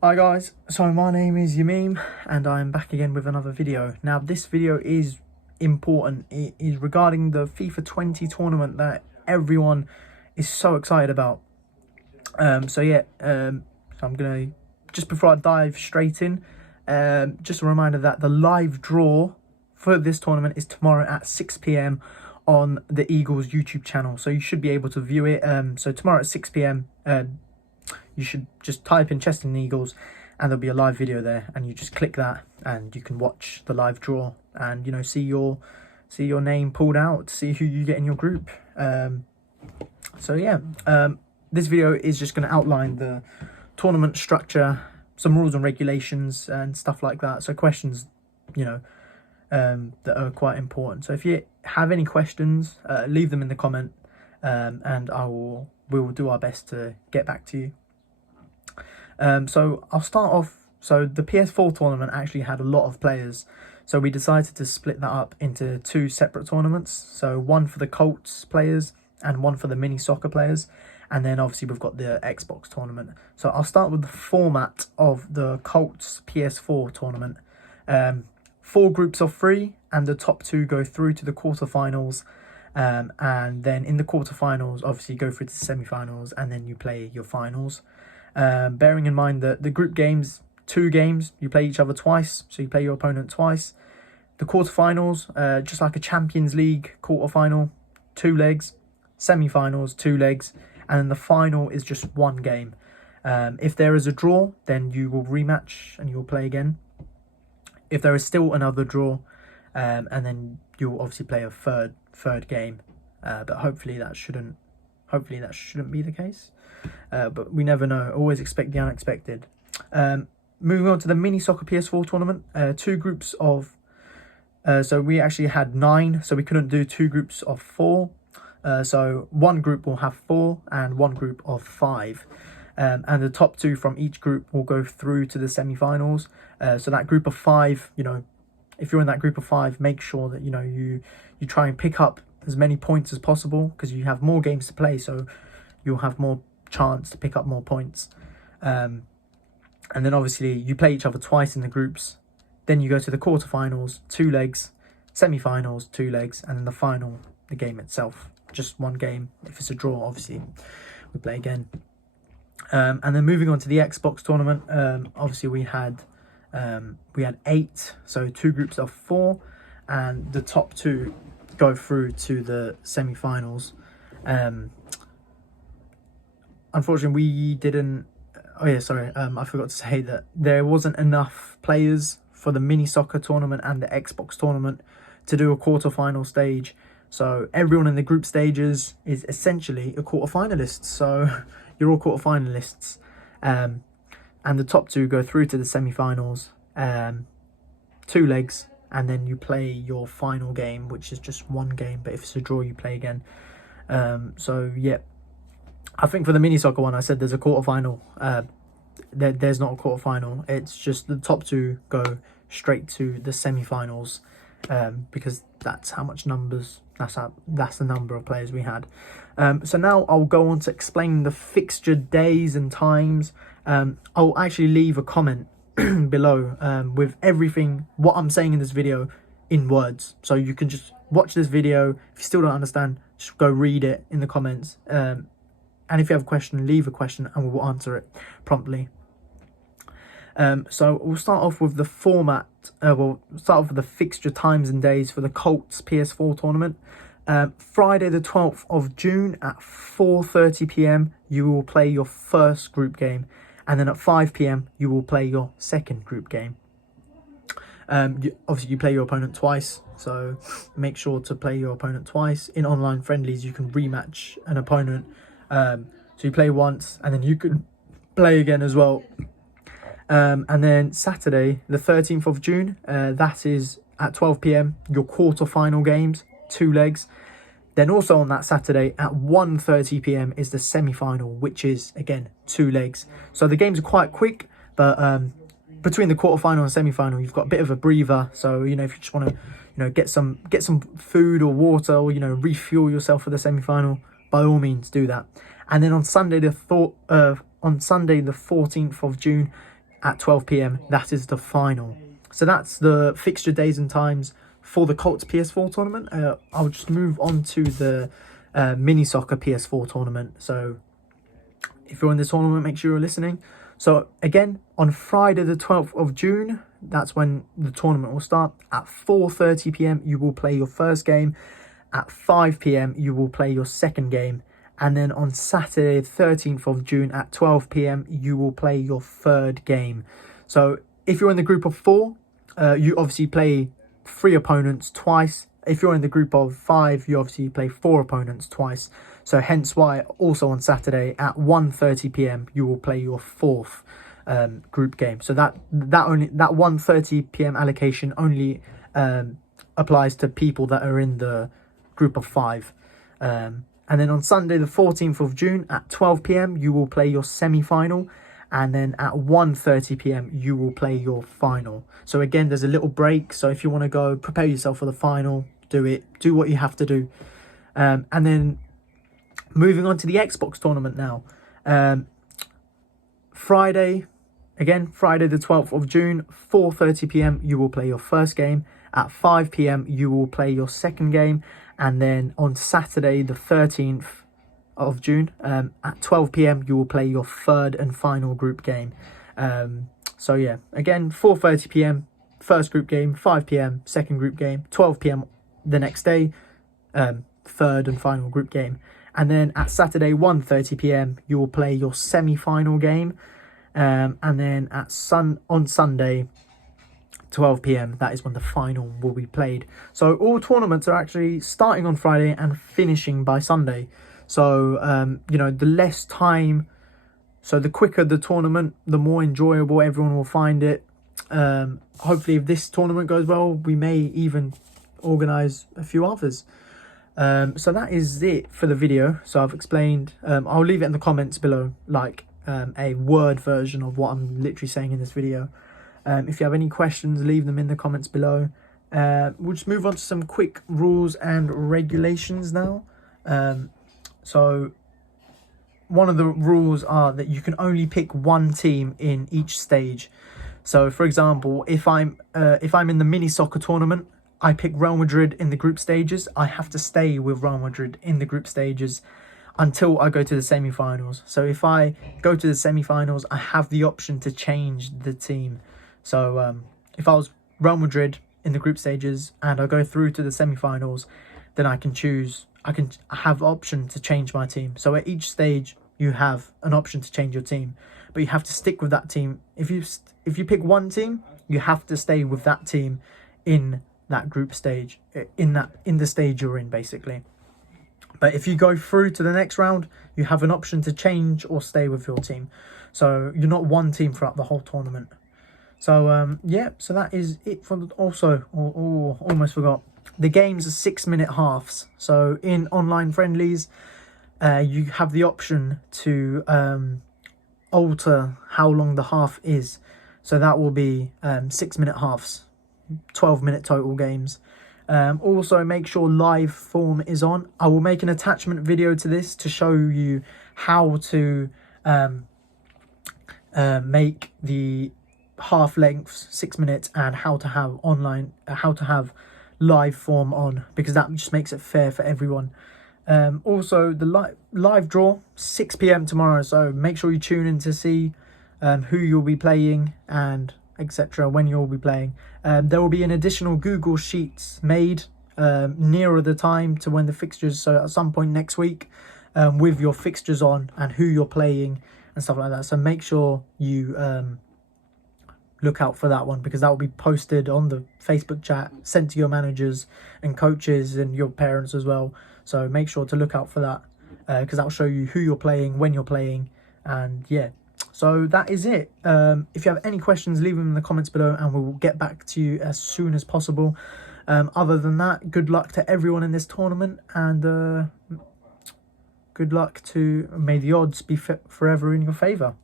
Hi guys, so my name is Yamim and I'm back again with another video. Now this video is important. It is regarding the FIFA 20 tournament that everyone is so excited about. So I'm gonna, just before I dive straight in, just a reminder that the live draw for this tournament is tomorrow at 6 p.m. on the Eagles YouTube channel, so you should be able to view it. So tomorrow at 6 p.m. You should just type in Cheston Eagles and there'll be a live video there, and you just click that and you can watch the live draw and, you know, see your name pulled out, see who you get in your group. This video is just going to outline the tournament structure, some rules and regulations and stuff like that. So questions, you know, that are quite important. So if you have any questions, leave them in the comment, and we will do our best to get back to you. So I'll start off. So the PS4 tournament actually had a lot of players, so we decided to split that up into two separate tournaments. So one for the Colts players and one for the mini soccer players, and then obviously we've got the Xbox tournament. So I'll start with the format of the Colts PS4 tournament. 4 groups of 3, and the top 2 go through to the quarterfinals. And then in the quarterfinals, obviously you go through to the semi-finals, and then you play your finals. Bearing in mind that the group games, 2 games, you play each other twice, so you play your opponent twice. The quarterfinals, just like a Champions League quarterfinal, 2 legs, semi-finals, 2 legs, and then the final is just 1 game. If there is a draw, then you will rematch and you'll play again. If there is still another draw, and then you'll obviously play a third game, but hopefully that shouldn't be the case. But we never know. Always expect the unexpected. Moving on to the mini soccer PS4 tournament, 2 groups of so we actually had 9, so we couldn't do 2 groups of 4. So one group will have 4 and one group of 5. And the top 2 from each group will go through to the semi-finals. So that group of 5, you know, if you're in that group of 5, make sure that, you know, you try and pick up as many points as possible, because you have more games to play, so you'll have more chance to pick up more points. And then obviously you play each other twice in the groups. Then you go to the quarterfinals, 2 legs, semi-finals, 2 legs, and then the final, the game itself, just 1 game. If it's a draw, obviously we play again. And then moving on to the Xbox tournament, obviously we had 8, so 2 groups of 4, and the top 2 go through to the semi-finals. Unfortunately, we didn't. I forgot to say that there wasn't enough players for the mini soccer tournament and the Xbox tournament to do a quarterfinal stage. So everyone in the group stages is essentially a quarterfinalist. So you're all quarterfinalists, and the top 2 go through to the semi-finals, 2 legs, and then you play your final game, which is just 1 game. But if it's a draw, you play again. I think for the mini soccer one, I said there's a quarterfinal. There's not a quarterfinal. It's just the top 2 go straight to the semi-finals, because that's how much numbers. That's the number of players we had. So now I'll go on to explain the fixture days and times. I'll actually leave a comment below with everything what I'm saying in this video in words, so you can just watch this video. If you still don't understand, just go read it in the comments. And if you have a question, leave a question and we'll answer it promptly. So we'll start off with the format. We'll start off with the fixture times and days for the Colts PS4 tournament. Friday the 12th of June at 4:30 p.m. you will play your first group game. And then at 5 p.m. you will play your second group game. Obviously, you play your opponent twice, so make sure to play your opponent twice. In online friendlies, you can rematch an opponent. So you play once, and then you can play again as well. And then Saturday, the 13th of June, that is at 12 p.m, your quarter-final games, 2 legs. Then also on that Saturday at 1:30 p.m. is the semi-final, which is, again, 2 legs. So the games are quite quick, but between the quarter-final and semi-final, you've got a bit of a breather. So, you know, if you just want to, you know, get some food or water, or, you know, refuel yourself for the semi-final, by all means do that. And then on Sunday the 14th of June, at 12 p.m. That is the final. So that's the fixture days and times for the Colts PS4 tournament. I'll just move on to the mini soccer PS4 tournament. So if you're in this tournament, make sure you're listening. So again, on Friday the 12th of June, that's when the tournament will start. At 4:30 p.m. you will play your first game. At 5 p.m. you will play your second game. And then on Saturday 13th of June at 12 p.m. you will play your third game. So if you're in the group of 4, you obviously play 3 opponents twice. If you're in the group of 5, you obviously play 4 opponents twice. So hence why also on Saturday at 1:30 p.m. you will play your 4th group game. So that 1:30 p.m. allocation only applies to people that are in the group of 5. And then on Sunday the 14th of June at 12 p.m. you will play your semi-final. And then at 1:30 p.m. you will play your final. So again, there's a little break. So if you want to go prepare yourself for the final, do it. Do what you have to do. And then moving on to the Xbox tournament now. Friday the 12th of June, 4:30 p.m. you will play your first game. At 5 p.m. you will play your second game. And then on Saturday the 13th of June, at 12 p.m. you will play your third and final group game. So yeah, again, 4:30 p.m. first group game, 5 p.m. second group game, 12 p.m. the next day, third and final group game. And then at Saturday 1:30 p.m. you will play your semi-final game. And then on Sunday 12 p.m. that is when the final will be played. So all tournaments are actually starting on Friday and finishing by Sunday. So the less time, so the quicker the tournament, the more enjoyable everyone will find it. Hopefully if this tournament goes well, we may even organize a few others. So that is it for the video. So I've explained, I'll leave it in the comments below, like a word version of what I'm literally saying in this video. If you have any questions, leave them in the comments below. We'll just move on to some quick rules and regulations now. So one of the rules are that you can only pick one team in each stage. So for example, if I'm in the mini soccer tournament, I pick Real Madrid in the group stages. I have to stay with Real Madrid in the group stages until I go to the semi-finals. So if I go to the semi-finals, I have the option to change the team. So if I was Real Madrid in the group stages and I go through to the semi-finals, then I can have option to change my team. So at each stage you have an option to change your team, but you have to stick with that team. If you pick one team, you have to stay with that team in that group stage, in the stage you're in, basically. But if you go through to the next round, you have an option to change or stay with your team. So you're not one team throughout the whole tournament. So yeah, so that is it for almost forgot. The games are 6-minute halves. So in online friendlies, you have the option to alter how long the half is. So that will be 6-minute halves, 12-minute total games. Also, make sure live form is on. I will make an attachment video to this to show you how to make the half lengths 6 minutes and how to have live form on, because that just makes it fair for everyone. Also, the live draw 6 p.m. tomorrow, so make sure you tune in to see who you'll be playing and etc. when you'll be playing. There will be an additional Google Sheets made nearer the time to when the fixtures, so at some point next week, with your fixtures on and who you're playing and stuff like that. So make sure you look out for that one, because that will be posted on the Facebook chat, sent to your managers and coaches and your parents as well. So make sure to look out for that, because that will show you who you're playing, when you're playing, and yeah. So that is it. If you have any questions, leave them in the comments below and we will get back to you as soon as possible. Other than that, good luck to everyone in this tournament, and good luck may the odds be forever in your favour.